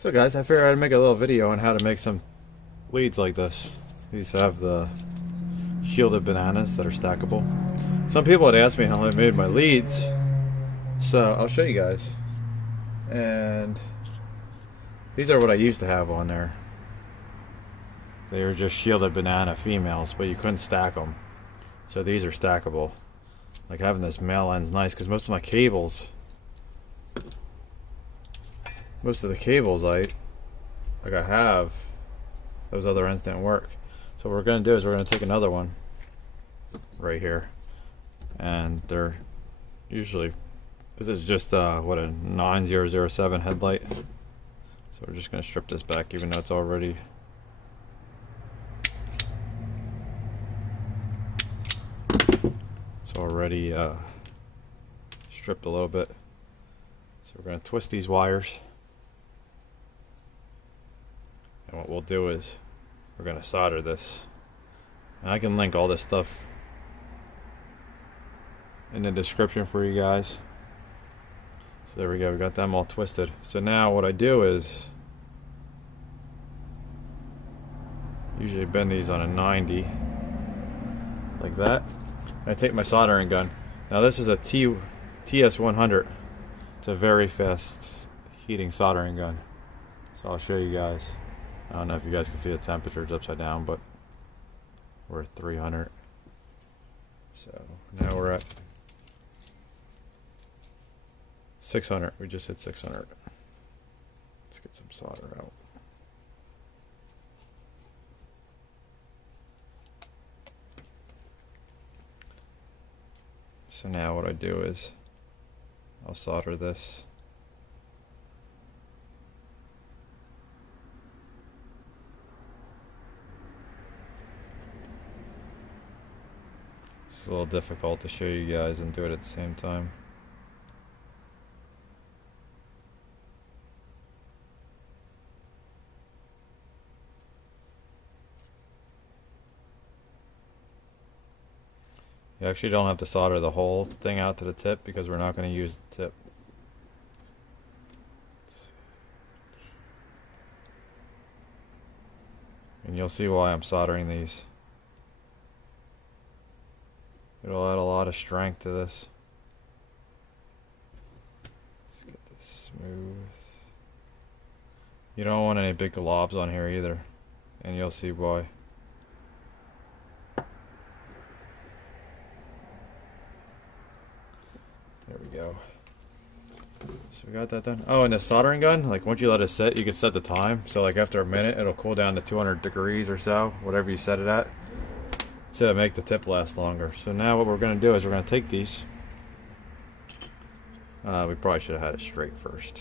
So guys, I figured I'd make a little video on how to make some leads like this. These have the shielded bananas that are stackable. Some people had asked me how I made my leads, so I'll show you guys. And these are what I used to have on there. They were just shielded banana females, but you couldn't stack them. So these are stackable. Like having this male end's nice because most of the cables I have, those other ends didn't work. So what we're going to do is we're going to take another one right here, and they're usually, this is just what, a 9007 headlight. So we're just going to strip this back even though it's already stripped a little bit. So we're going to twist these wires, and what we'll do is we're going to solder this. And I can link all this stuff in the description for you guys. So there we go, we got them all twisted. So now what I do is usually bend these on a 90 like that. And I take my soldering gun. Now this is a TS100. It's a very fast heating soldering gun. So I'll show you guys. I don't know if you guys can see the temperatures upside down, but we're at 300. So now we're at 600. We just hit 600. Let's get some solder out. So now what I do is I'll solder this. It's a little difficult to show you guys and do it at the same time. You actually don't have to solder the whole thing out to the tip because we're not going to use the tip. And you'll see why I'm soldering these. It'll add a lot of strength to this. Let's get this smooth. You don't want any big globs on here either, and you'll see why. There we go. So we got that done. Oh, and the soldering gun, like once you let it sit, you can set the time. So like after a minute, it'll cool down to 200 degrees or so, whatever you set it at, to make the tip last longer. So now what we're going to do is we're going to take these. We probably should have had it straight first,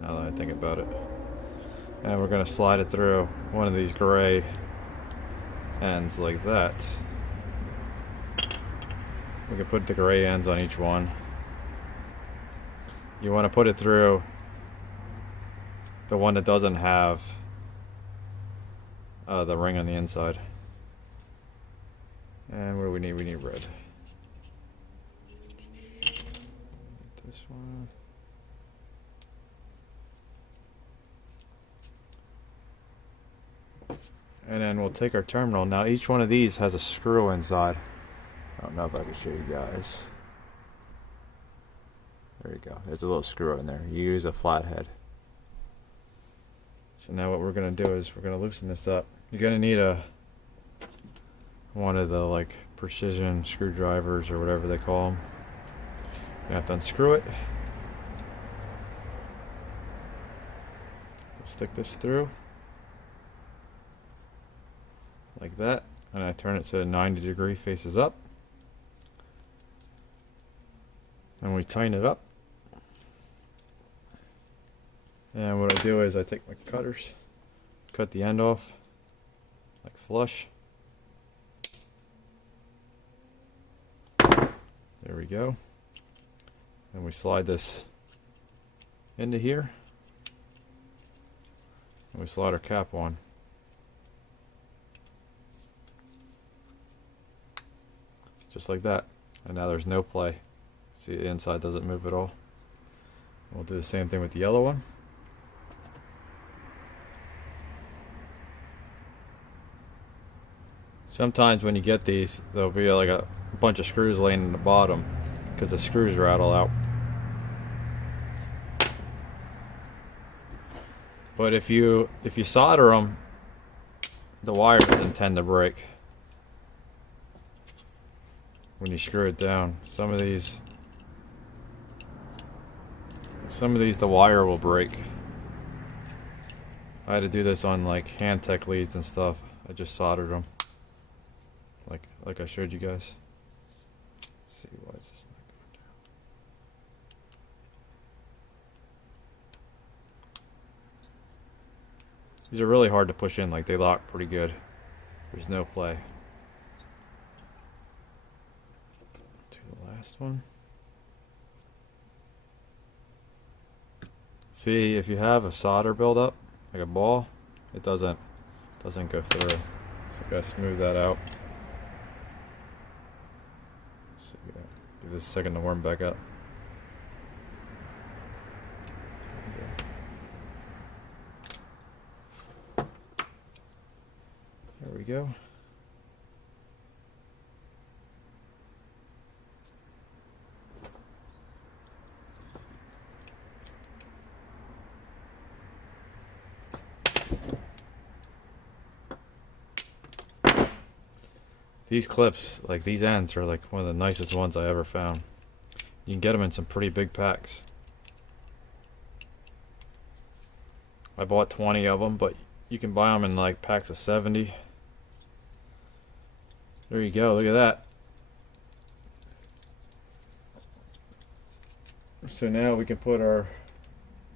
now that I think about it. And we're going to slide it through one of these gray ends like that. We can put the gray ends on each one. You want to put it through the one that doesn't have the ring on the inside. And what do we need? We need red. This one. And then we'll take our terminal. Now each one of these has a screw inside. I don't know if I can show you guys. There you go. There's a little screw in there. You use a flathead. So now what we're going to do is we're going to loosen this up. You're going to need one of the like precision screwdrivers or whatever they call them. You have to unscrew it. Stick this through like that, and I turn it so 90 degree faces up. And we tighten it up. And what I do is I take my cutters, cut the end off, like flush. There we go. And we slide this into here. And we slide our cap on. Just like that. And now there's no play. See, the inside doesn't move at all. We'll do the same thing with the yellow one. Sometimes when you get these, there'll be like a bunch of screws laying in the bottom because the screws rattle out. But if you solder them, the wire doesn't tend to break when you screw it down. Some of these the wire will break. I had to do this on like hand tech leads and stuff. I just soldered them, like I showed you guys. Let's see, why is this not going down? These are really hard to push in. Like, they lock pretty good. There's no play. Do the last one. See, if you have a solder buildup, like a ball, it doesn't go through. So you gotta smooth that out. So give this a second to warm back up. There we go. These clips, like these ends, are like one of the nicest ones I ever found. You can get them in some pretty big packs. I bought 20 of them, but you can buy them in like packs of 70. There you go, look at that. So now we can put our...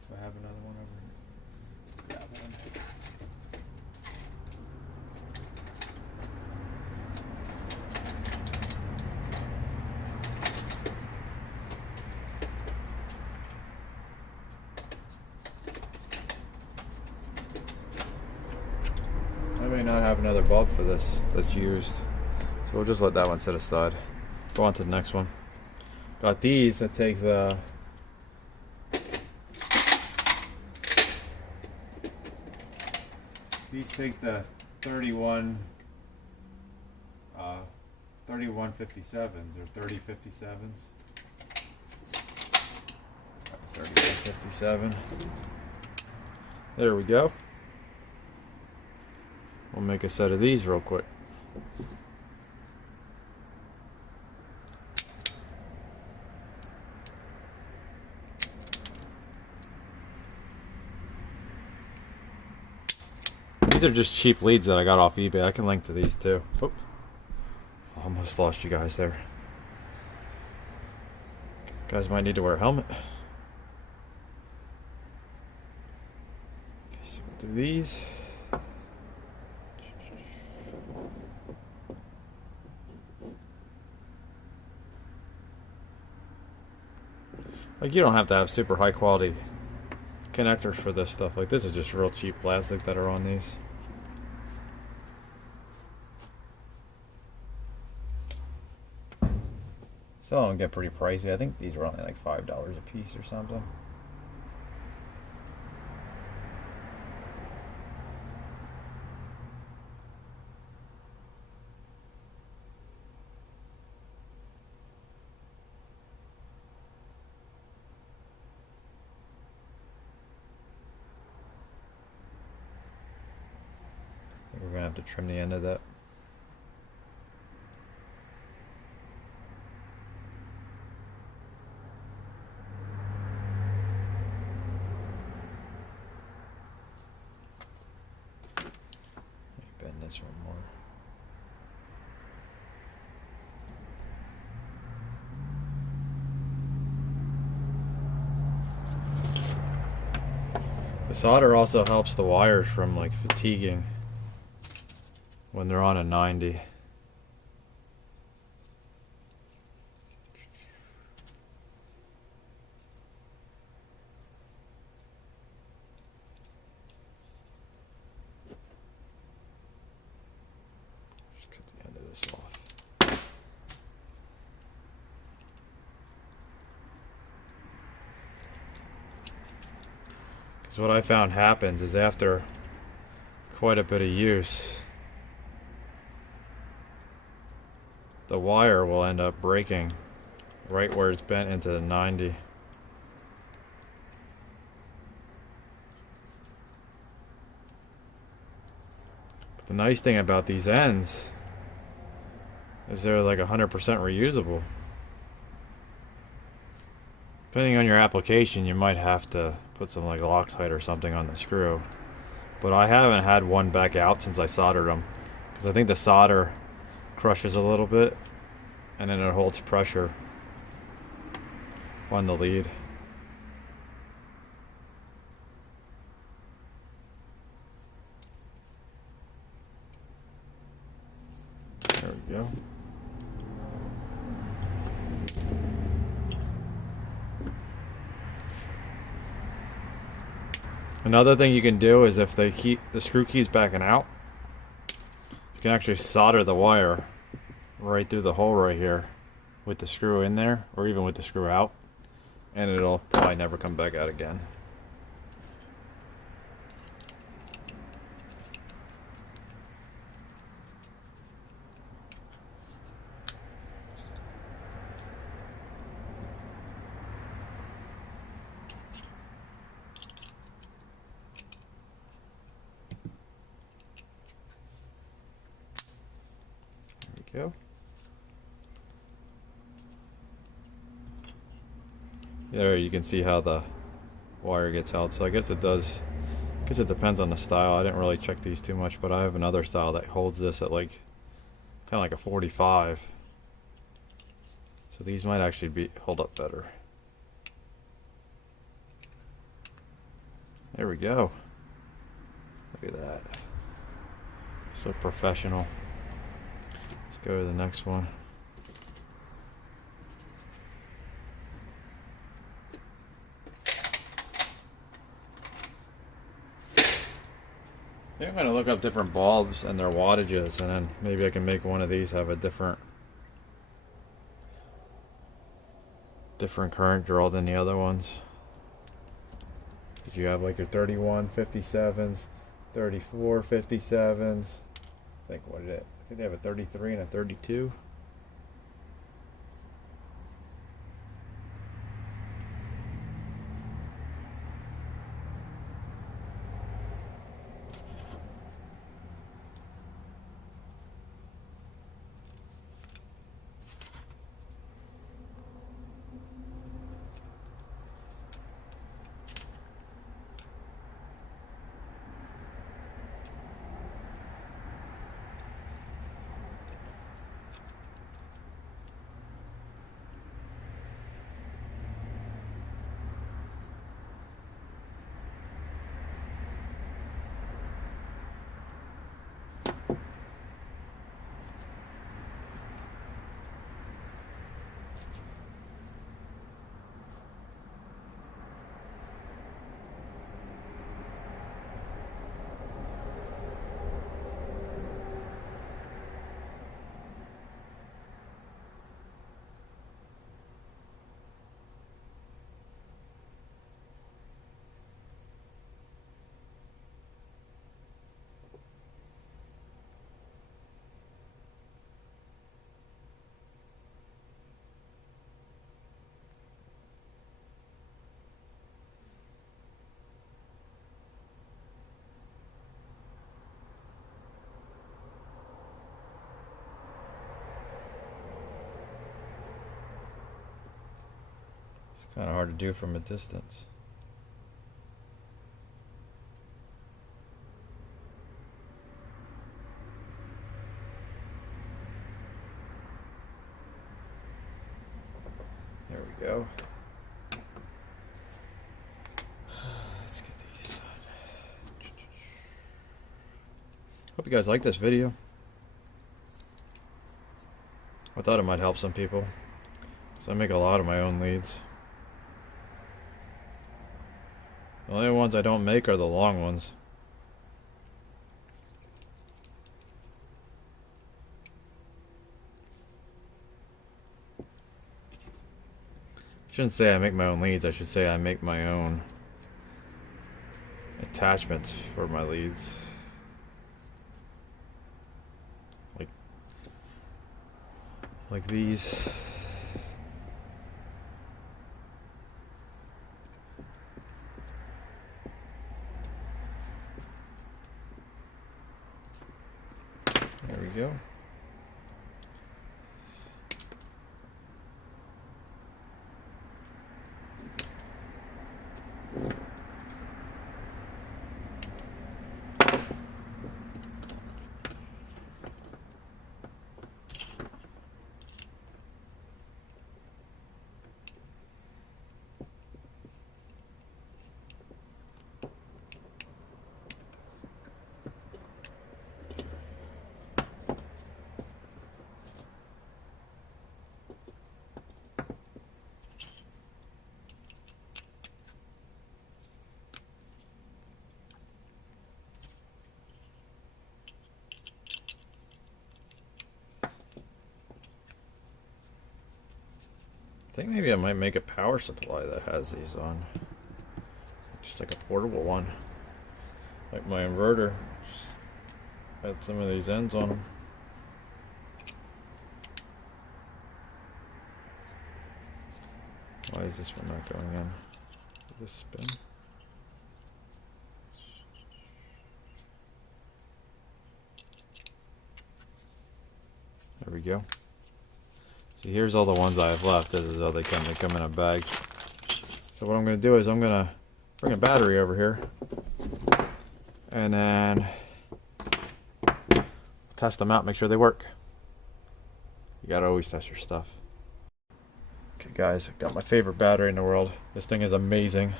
Do I have another one over here? Grab one. I may not have another bulb for this that's used, so we'll just let that one sit aside. Go on to the next one. Got these that take the take the 3157s or 3057s. 3157. There we go. We'll make a set of these real quick. These are just cheap leads that I got off eBay. I can link to these too. Oh, almost lost you guys there. Guys might need to wear a helmet. Okay, so we'll do these. Like, you don't have to have super high quality connectors for this stuff. Like, this is just real cheap plastic that are on these. Some of them get pretty pricey. I think these were only like $5 a piece or something. We're gonna have to trim the end of that. Bend this one more. The solder also helps the wires from like fatiguing when they're on a 90. Just cut the end of this off. Because what I found happens is after quite a bit of use, the wire will end up breaking right where it's bent into the 90. But the nice thing about these ends is they're like 100% reusable. Depending on your application, you might have to put some like Loctite or something on the screw. But I haven't had one back out since I soldered them, because I think the solder crushes a little bit and then it holds pressure on the lead. There we go. Another thing you can do is if they keep the screw keys backing out, you can actually solder the wire right through the hole right here with the screw in there, or even with the screw out, and it'll probably never come back out again. Go. There you can see how the wire gets out. So I guess it does, I guess it depends on the style. I didn't really check these too much, but I have another style that holds this at like kind of like a 45. So these might actually be hold up better. There we go. Look at that. So professional. Let's go to the next one. I think I'm going to look up different bulbs and their wattages, and then maybe I can make one of these have a different current draw than the other ones. Did you have like your 31 57s, 34 57s? I think what is it? I think they have a 33 and a 32. It's kind of hard to do from a distance. There we go. Let's get these done. Hope you guys like this video. I thought it might help some people, so I make a lot of my own leads. The only ones I don't make are the long ones. I shouldn't say I make my own leads, I should say I make my own attachments for my leads. like these. There we go. I think maybe I might make a power supply that has these on. Just like a portable one. Like my inverter. Just add some of these ends on them. Why is this one not going in? Did this spin? There we go. See, here's all the ones I have left. This is how they come. They come in a bag. So what I'm going to do is I'm going to bring a battery over here. And then test them out, make sure they work. You got to always test your stuff. Okay guys, I got my favorite battery in the world. This thing is amazing.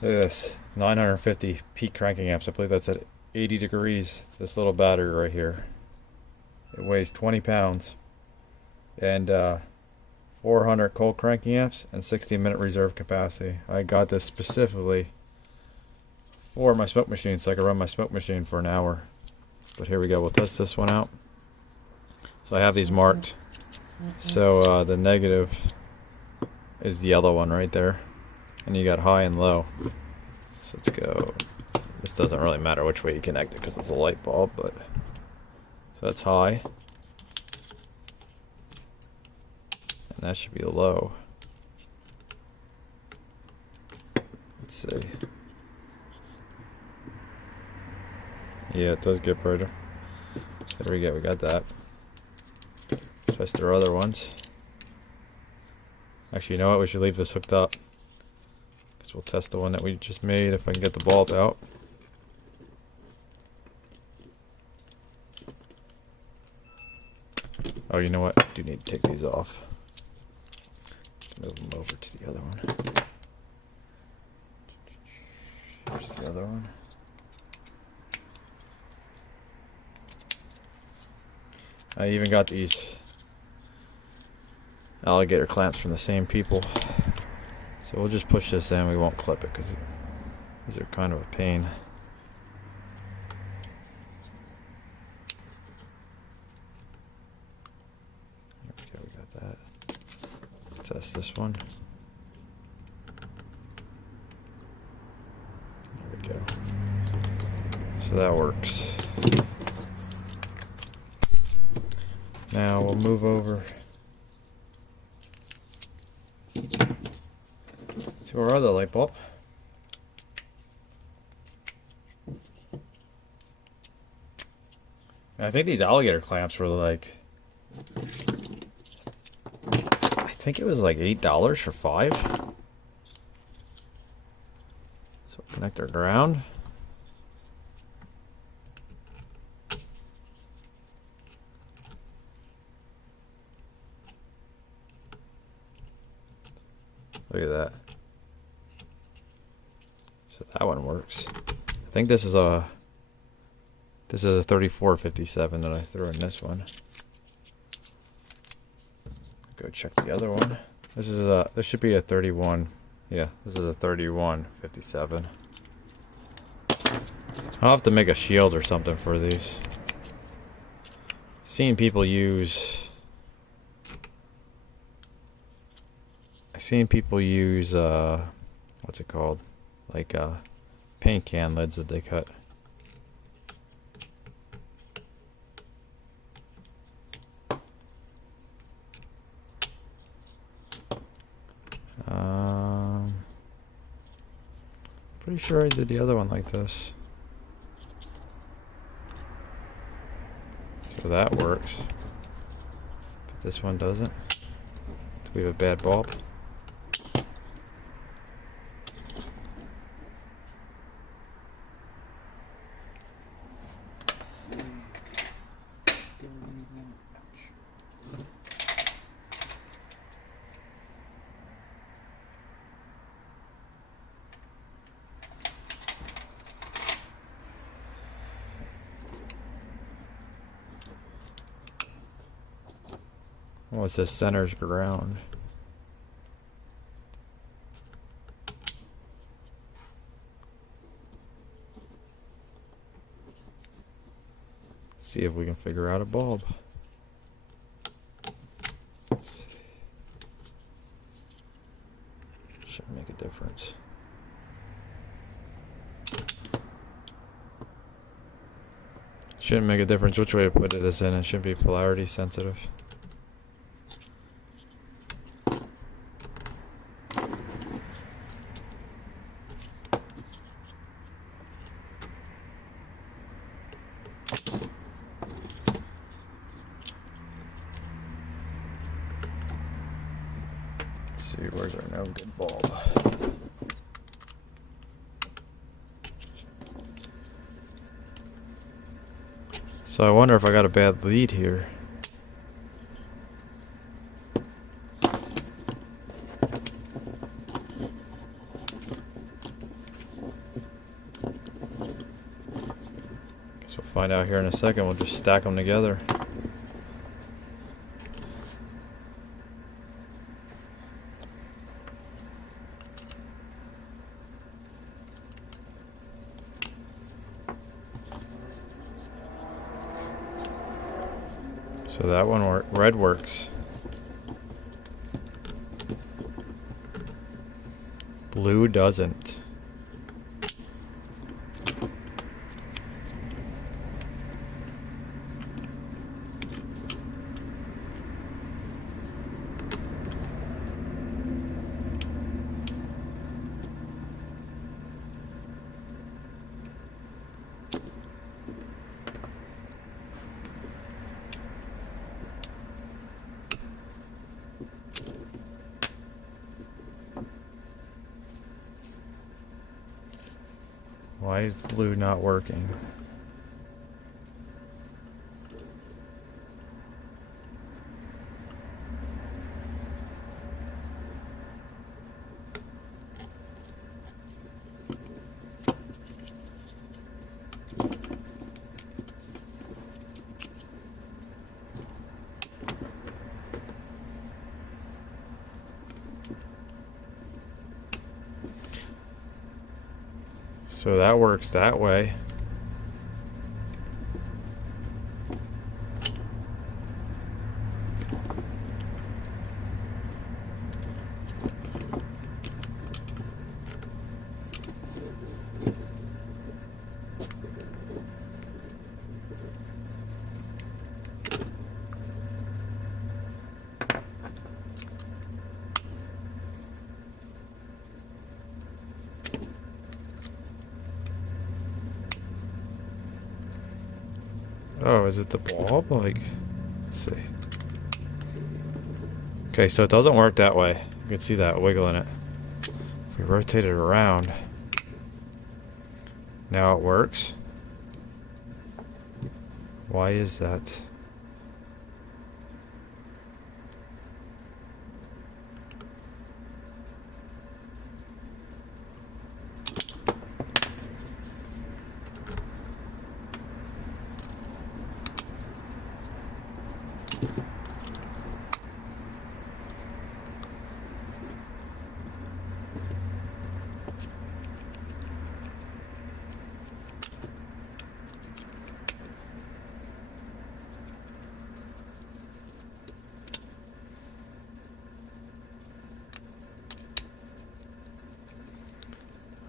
Look at this. 950 peak cranking amps. I believe that's at 80 degrees. This little battery right here. It weighs 20 pounds and 400 cold cranking amps and 60-minute reserve capacity. I got this specifically for my smoke machine so I can run my smoke machine for an hour. But here we go, we'll test this one out. So I have these marked. So the negative is the yellow one right there. And you got high and low. So let's go. This doesn't really matter which way you connect it because it's a light bulb, but so that's high. And that should be low. Let's see. Yeah, it does get brighter. So there we go, we got that. Test our other ones. Actually, you know what? We should leave this hooked up. Because we'll test the one that we just made if I can get the bulb out. Oh, you know what? I do need to take these off. Move them over to the other one. Here's the other one. I even got these alligator clamps from the same people. So we'll just push this in. We won't clip it because these are kind of a pain. Test this one. There we go. So that works. Now we'll move over to our other light bulb. And I think these alligator clamps were like, I think it was like $8 for 5. So connect our ground. Look at that. So that one works. I think this is a 3457 that I threw in this one. Go check the other one. This should be a 31. Yeah, this is a 3157. I'll have to make a shield or something for these. I've seen people use what's it called? Like paint can lids that they cut. Pretty sure I did the other one like this. So that works. But this one doesn't. Do we have a bad bulb? What's this? Center's ground. See if we can figure out a bulb. Let's see. Should make a difference. Shouldn't make a difference which way to put this in. It shouldn't be polarity sensitive. Let's see, where's our no good bulb? So I wonder if I got a bad lead here. Guess we'll find out here in a second. We'll just stack them together. So that one red works. Blue doesn't. Why is blue not working? So that works that way. Oh, is it the bulb? Like, let's see. Okay, so it doesn't work that way. You can see that wiggle in it. If we rotate it around, now it works. Why is that?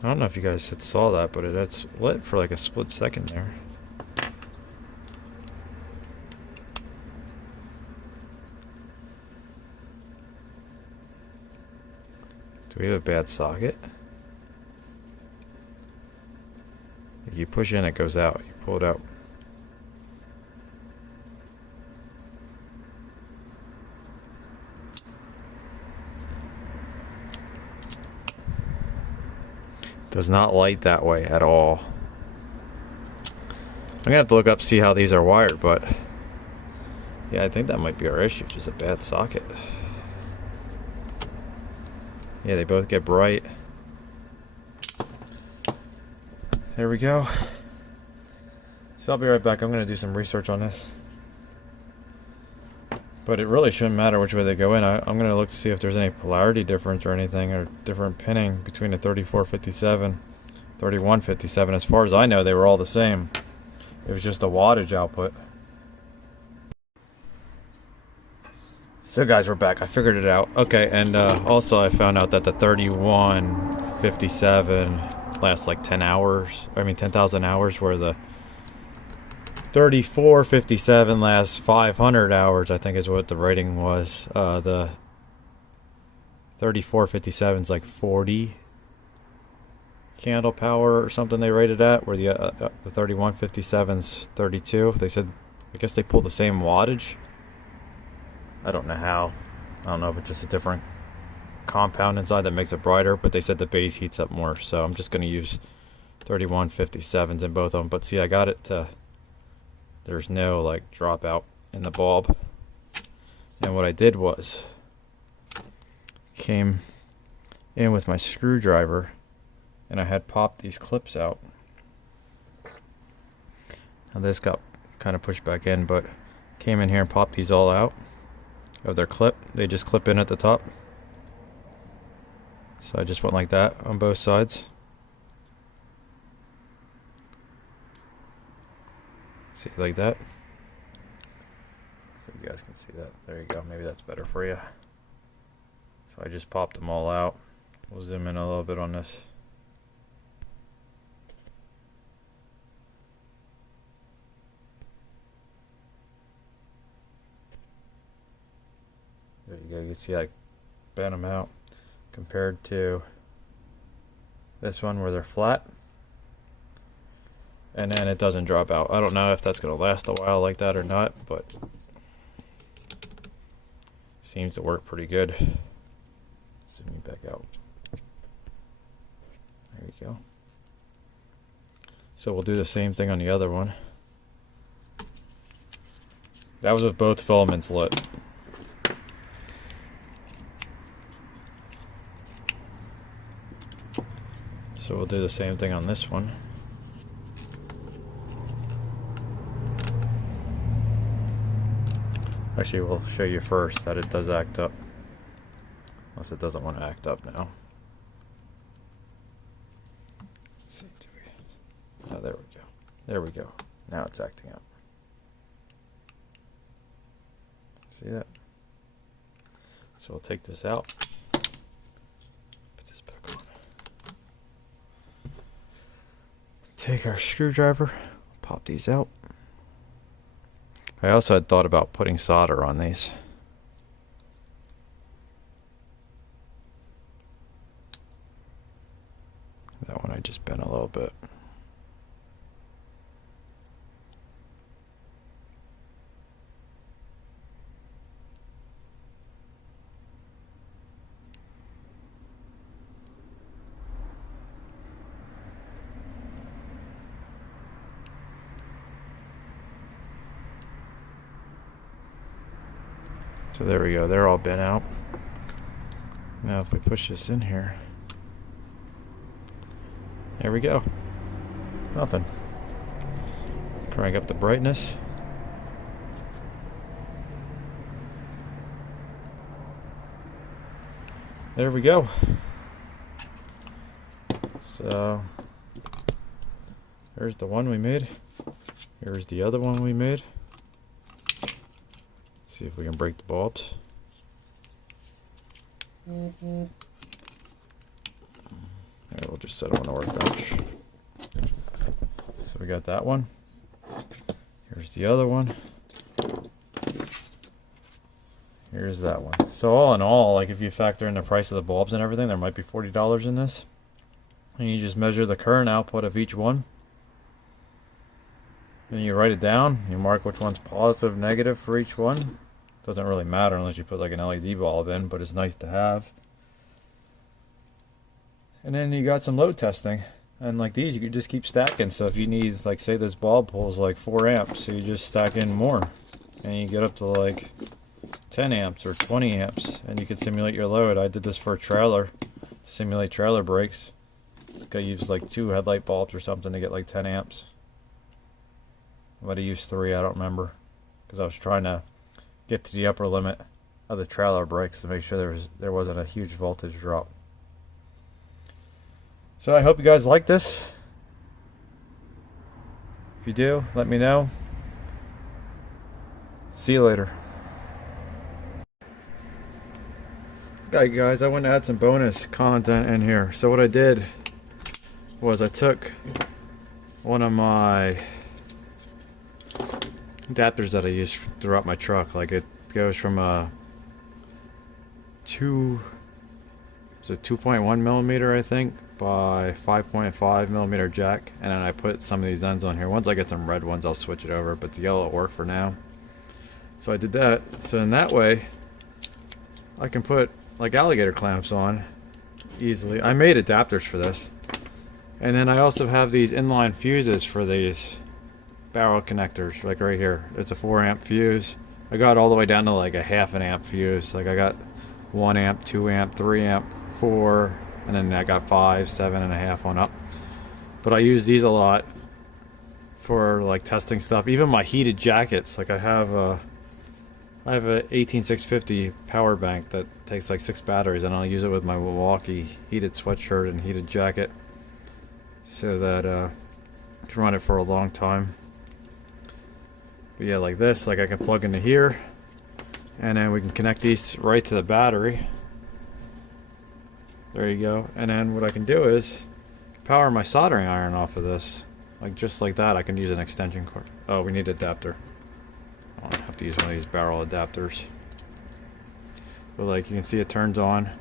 I don't know if you guys saw that, but it's lit for like a split second there. Do we have a bad socket? You push in, it goes out. You pull it out. Does not light that way at all. I'm gonna have to look up, see how these are wired, but yeah, I think that might be our issue, just a bad socket. Yeah, they both get bright. There we go. So I'll be right back. I'm gonna do some research on this. But it really shouldn't matter which way they go in. I'm going to look to see if there's any polarity difference or anything, or different pinning between the 3457, 3157. As far as I know, they were all the same. It was just a wattage output. So guys, we're back. I figured it out. Okay, and also I found out that the 3157 lasts like 10 hours. I mean 10,000 hours, where the 3457 lasts 500 hours, I think is what the rating was. The 3457 is like 40 candle power or something they rated at, where the 3157's 32. They said, I guess they pulled the same wattage. I don't know how. I don't know if it's just a different compound inside that makes it brighter, but they said the base heats up more. So I'm just going to use 3157s in both of them. But see, I got it to... There's no like dropout in the bulb. And what I did was came in with my screwdriver and I had popped these clips out. Now this got kind of pushed back in, but came in here and popped these all out of their clip. They just clip in at the top. So I just went like that on both sides. See, like that. So you guys can see that. There you go. Maybe that's better for you. So I just popped them all out. We'll zoom in a little bit on this. There you go. You can see I bent them out compared to this one where they're flat. And then it doesn't drop out. I don't know if that's going to last a while like that or not, but seems to work pretty good. Zoom me back out. There we go. So we'll do the same thing on the other one. That was with both filaments lit. So we'll do the same thing on this one. Actually, we'll show you first that it does act up. Unless it doesn't want to act up now. Let's see. Oh, there we go. There we go. Now it's acting up. See that? So we'll take this out. Put this back on. Take our screwdriver. Pop these out. I also had thought about putting solder on these. That one I just bent a little bit. So there we go, they're all bent out. Now if we push this in here, there we go. Nothing. Crank up the brightness. There we go. So there's the one we made. Here's the other one we made. See if we can break the bulbs. We'll just set them on the workbench. So we got that one. Here's the other one. Here's that one. So all in all, like if you factor in the price of the bulbs and everything, there might be $40 in this. And you just measure the current output of each one. And you write it down, you mark which one's positive, negative for each one. Doesn't really matter unless you put like an LED bulb in, but it's nice to have. And then you got some load testing. And like these, you can just keep stacking. So if you need, like say this bulb pulls like 4 amps, so you just stack in more. And you get up to like 10 amps or 20 amps. And you can simulate your load. I did this for a trailer, simulate trailer brakes. I used like 2 headlight bulbs or something to get like 10 amps. I might have used 3, I don't remember. Because I was trying to get to the upper limit of the trailer brakes to make sure there wasn't a huge voltage drop. So I hope you guys like this. If you do, let me know. See you later. Okay guys, I want to add some bonus content in here. So what I did was I took one of my adapters that I use throughout my truck. Like it goes from a 2.1 millimeter I think by 5.5 millimeter jack, and then I put some of these ends on here. Once I get some red ones I'll switch it over, but the yellow will work for now. So I did that, so in that way I can put like alligator clamps on easily. I made adapters for this, and then I also have these inline fuses for these barrel connectors, like right here. It's a 4 amp fuse. I got all the way down to like a half an amp fuse. Like I got 1 amp, 2 amp, 3 amp, 4, and then I got 5, 7.5 on up. But I use these a lot for like testing stuff. Even my heated jackets. Like I have a 18650 power bank that takes like 6 batteries, and I'll use it with my Milwaukee heated sweatshirt and heated jacket, so that I can run it for a long time. But yeah, like this, like I can plug into here, and then we can connect these right to the battery. There you go. And then what I can do is power my soldering iron off of this. Like just like that, I can use an extension cord. Oh, we need an adapter. I'll have to use one of these barrel adapters. But like you can see it turns on.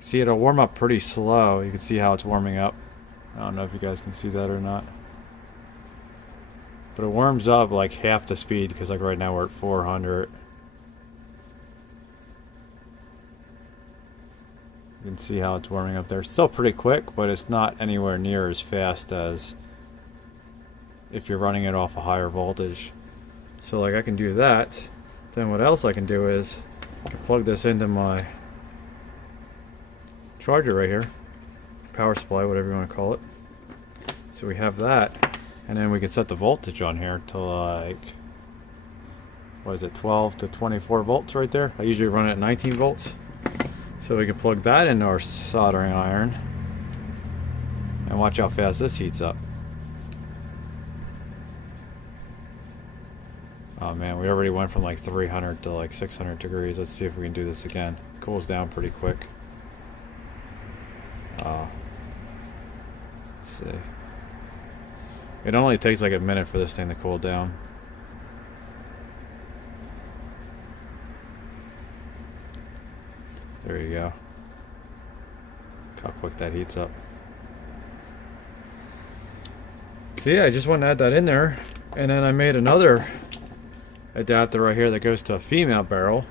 See, it'll warm up pretty slow. You can see how it's warming up. I don't know if you guys can see that or not. But it warms up like half the speed, because like right now we're at 400. You can see how it's warming up there. It's still pretty quick, but it's not anywhere near as fast as if you're running it off a higher voltage. So like I can do that. Then what else I can do is I can plug this into my charger right here. Power supply, whatever you want to call it. So we have that. And then we can set the voltage on here to like, what is it, 12 to 24 volts right there. I usually run it at 19 volts. So we can plug that into our soldering iron. And watch how fast this heats up. Oh man, we already went from like 300 to like 600 degrees. Let's see if we can do this again. It cools down pretty quick. Let's see. It only takes like a minute for this thing to cool down. There you go. Look how quick that heats up. So yeah, I just want to add that in there. And then I made another adapter right here that goes to a female barrel,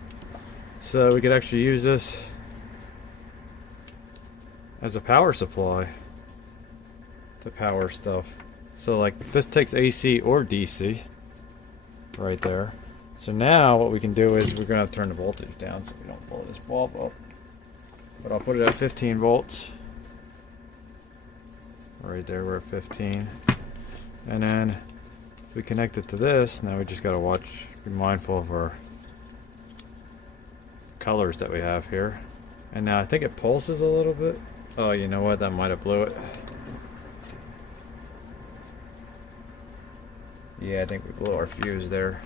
so that we could actually use this as a power supply to power stuff. So like this takes AC or DC right there. So now what we can do is we're gonna have to turn the voltage down so we don't blow this bulb up. But I'll put it at 15 volts. Right there, we're at 15. And then if we connect it to this, now we just gotta be mindful of our colors that we have here. And now I think it pulses a little bit. Oh, you know what? That might have blew it. Yeah, I think we blew our fuse there.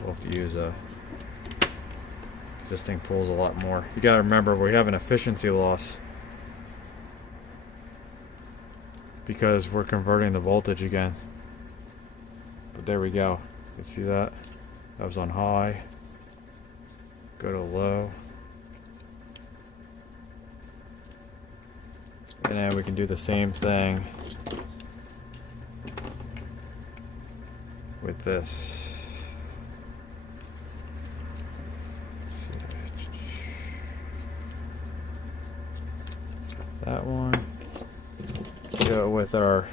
We'll have to use a, because this thing pulls a lot more. You gotta remember, we have an efficiency loss because we're converting the voltage again. But there we go. You see that? That was on high. Go to low. And then we can do the same thing with this. Let's see. That one. Go with our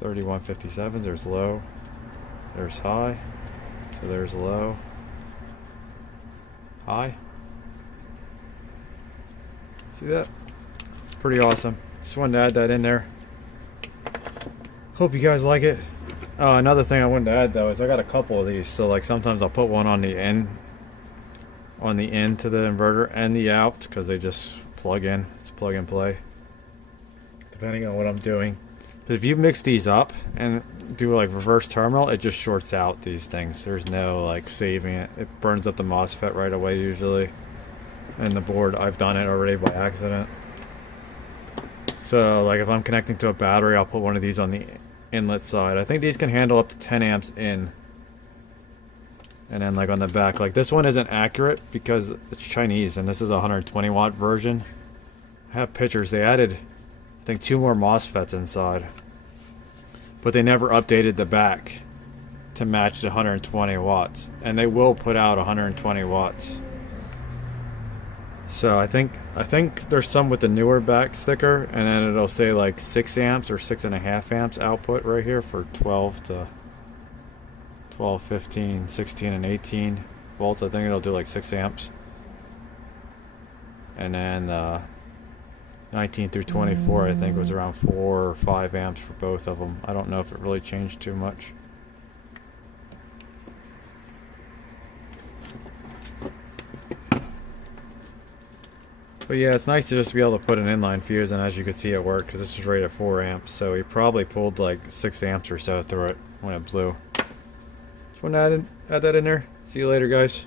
3157s. There's low, there's high, so there's low, high. See that? Pretty awesome. Just wanted to add that in there. Hope you guys like it. Another thing I wanted to add though is I got a couple of these, so like sometimes I'll put one on the end to the inverter and the out, because they just plug in. It's plug and play depending on what I'm doing. If you mix these up and do like reverse terminal, it just shorts out these things. There's no like saving it. It burns up the MOSFET right away usually. And the board, I've done it already by accident. So like if I'm connecting to a battery, I'll put one of these on the inlet side. I think these can handle up to 10 amps in. And then like on the back, like this one isn't accurate because it's Chinese and this is a 120 watt version. I have pictures. They added, I think, 2 more MOSFETs inside. But they never updated the back to match the 120 watts. And they will put out 120 watts. So I think there's some with the newer back sticker, and then it'll say like 6 amps or 6.5 amps output right here for 12 to 12, 15, 16, and 18 volts. I think it'll do like 6 amps. And then 19 through 24, I think, was around 4 or 5 amps for both of them. I don't know if it really changed too much. But yeah, it's nice to just be able to put an inline fuse, and as you can see it worked, because this was rated at 4 amps, so he probably pulled like 6 amps or so through it when it blew. Just want to add that in there. See you later, guys.